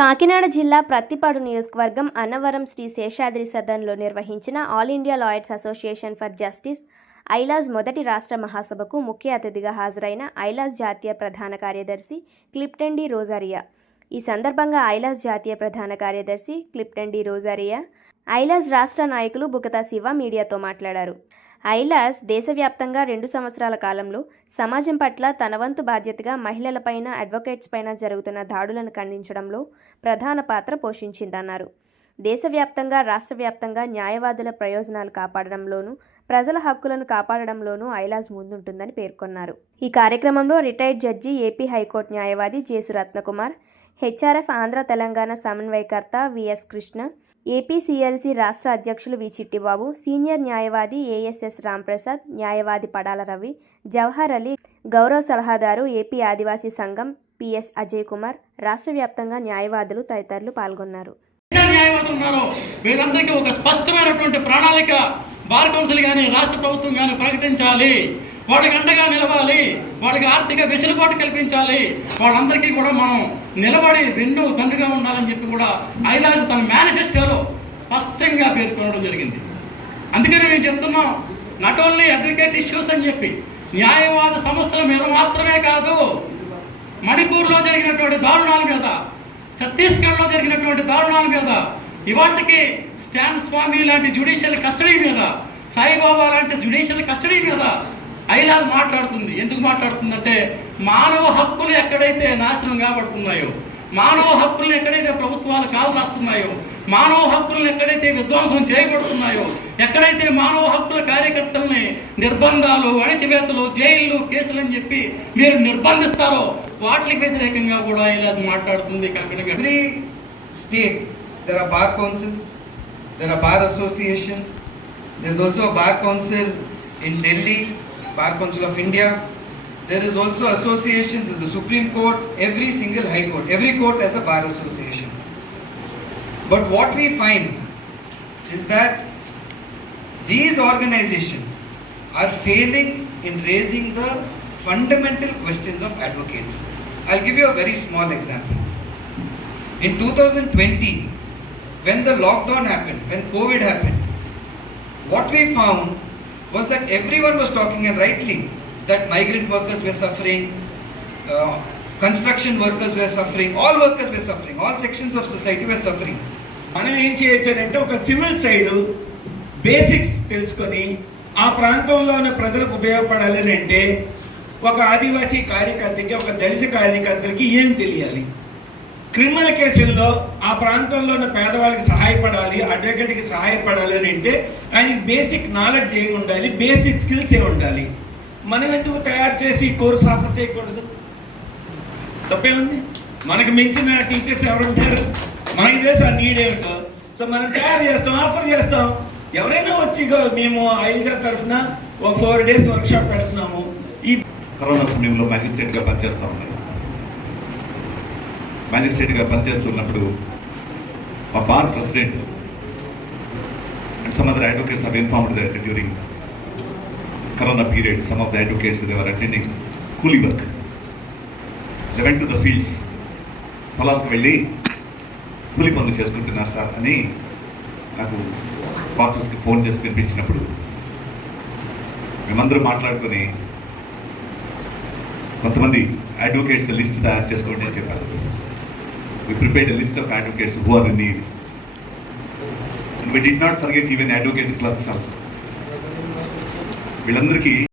కాకినాడ జిల్లా ప్రత్తిపాడు నియోజకవర్గం అన్నవరం శ్రీ శేషాద్రి సదన్లో నిర్వహించిన all India lawyers association for justice AILAJ మొదటి రాష్ట్ర మహాసభకు ముఖ్య అతిథిగా హాజరైన ఐలాజ్ జాతీయ ప్రధాన కార్యదర్శి క్లిప్టన్ డి రోజారియా. ఈ సందర్భంగా ఐలాజ్ జాతీయ ప్రధాన కార్యదర్శి క్లిప్టన్ డి రోజారియా, ఐలాజ్ రాష్ట్ర నాయకులు బుగతా శివ మీడియాతో మాట్లాడారు. ఐలాజ్ దేశవ్యాప్తంగా 2 సంవత్సరాల కాలంలో సమాజం పట్ల తన వంతు బాధ్యతగా మహిళలపైన, అడ్వకేట్స్ పైన జరుగుతున్న దాడులను ఖండించడంలో ప్రధాన పాత్ర పోషించిందన్నారు. దేశవ్యాప్తంగా, రాష్ట్ర వ్యాప్తంగా న్యాయవాదుల ప్రయోజనాలు కాపాడడంలోనూ, ప్రజల హక్కులను కాపాడడంలోనూ ఐలాజ్ ముందుంటుందని పేర్కొన్నారు. ఈ కార్యక్రమంలో రిటైర్డ్ జడ్జి, ఏపీ హైకోర్టు న్యాయవాది జేసు రత్నకుమార్, హెచ్ఆర్ఎఫ్ ఆంధ్ర తెలంగాణ సమన్వయకర్త విఎస్ కృష్ణ, ఏపీసీఎల్సీ రాష్ట్ర అధ్యక్షులు వి చిట్టిబాబు, సీనియర్ న్యాయవాది ఏఎస్ఎస్ రాంప్రసాద్, న్యాయవాది పడాల రవి, జవహర్ అలీ, గౌరవ సలహాదారు ఏపీ ఆదివాసీ సంఘం పిఎస్ అజయ్ కుమార్, రాష్ట్ర వ్యాప్తంగా న్యాయవాదులు తదితరులు పాల్గొన్నారు. వీళ్ళందరికీ ఒక స్పష్టమైనటువంటి ప్రణాళిక బార్ కౌన్సిల్ కానీ రాష్ట్ర ప్రభుత్వం కానీ ప్రకటించాలి. వాళ్ళకి అండగా నిలవాలి, వాళ్ళకి ఆర్థిక వెసులుబాటు కల్పించాలి, వాళ్ళందరికీ కూడా మనం నిలబడి వెన్ను దండుగా ఉండాలని చెప్పి కూడా ఐలాజ్ తన మేనిఫెస్టోలో స్పష్టంగా పేర్కొనడం జరిగింది. అందుకని మేము చెప్తున్నాం, నాట్ ఓన్లీ అడ్వకేట్ ఇష్యూస్ అని చెప్పి న్యాయవాద సమస్యల మీద మాత్రమే కాదు, మణిపూర్లో జరిగినటువంటి దారుణాల మీద, ఛత్తీస్గఢ్లో జరిగినటువంటి దారుణాల మీద, ఇవాటికి స్టాన్ స్వామి లాంటి జ్యుడిషియల్ కస్టడీ మీద, సాయిబాబా లాంటి జ్యుడిషియల్ కస్టడీ మీద ఐలాజ్ మాట్లాడుతుంది. ఎందుకు మాట్లాడుతుందంటే, మానవ హక్కులు ఎక్కడైతే నాశనం కాబడుతున్నాయో, మానవ హక్కులను ఎక్కడైతే ప్రభుత్వాలు కాలు రాస్తున్నాయో, మానవ హక్కులను ఎక్కడైతే విధ్వంసం చేయబడుతున్నాయో, ఎక్కడైతే మానవ హక్కుల కార్యకర్తల్ని నిర్బంధాలు, అణచివేతలు, జైళ్ళు, కేసులు అని చెప్పి మీరు నిర్బంధిస్తారో వాటికి వ్యతిరేకంగా కూడా ఐలాజ్ మాట్లాడుతుంది. Every state there are bar councils, there are bar associations. There's also a bar council in Delhi, Bar Council of India. There is also associations in the Supreme Court, every single high court, every court has a bar association. But what we find is that these organizations are failing in raising the fundamental questions of advocates. I'll give you a very small example. In 2020, when the lockdown happened, when COVID happened, what we found was that everyone was talking, and rightly, that migrant workers were suffering, construction workers were suffering, all workers were suffering, all sections of society were suffering. మనం ఏం చేయొచ్చంటే ఒక civil side basics తెలుసుకొని ఆ ప్రాంతంలోని ప్రజలకు ఉపయోగపడాలని అంటే, ఒక ఆదివాసీ కార్యకర్తకి, ఒక దళిత కార్యకర్తకి ఏం తెలియాలి, క్రిమినల్ కేసుల్లో ఆ ప్రాంతంలోని పేదవాళ్ళకి సహాయపడాలి, అడ్వకేట్కి సహాయపడాలి అని అంటే ఆయనకి బేసిక్ నాలెడ్జ్ ఏమి ఉండాలి, బేసిక్ స్కిల్స్ ఏమి ఉండాలి. మనం ఎందుకు తయారు చేసి కోర్స్ ఆఫర్ చేయకూడదు? తప్పేముంది? మనకు మించిన టీచర్స్ ఎవరుంటారు? మనకి తెలుసు ఆ నీడ్ ఏమిటో. సో మనం తయారు చేస్తాం, ఆఫర్ చేస్తాం. ఎవరైనా వచ్చి మేము ఐలాజ్ తరఫున ఒక 4 days వర్క్షాప్ పెడుతున్నాము. ఈ కరోనా సమయంలో మ్యాజిస్ట్రేట్గా పనిచేస్తూ ఉన్నాయి. మ్యాజిస్ట్రేట్గా పనిచేస్తున్నప్పుడు మా bar president and some other advocates have informed that during corona period some of the advocates they were attending కూలీ work. they went to the fields. పొలాలకు వెళ్ళి కూలీ పనులు చేసుకుంటున్నారు సార్ అని నాకు బాక్సెస్కి ఫోన్ చేసి వినిపించినప్పుడు మేమందరూ మాట్లాడుకొని కొంతమంది అడ్వకేట్స్ లిస్ట్ తయారు చేసుకోండి అని చెప్పారు. We prepared a list of advocates who are in need. And we did not forget even advocate clerks also. వీళ్ళందరికీ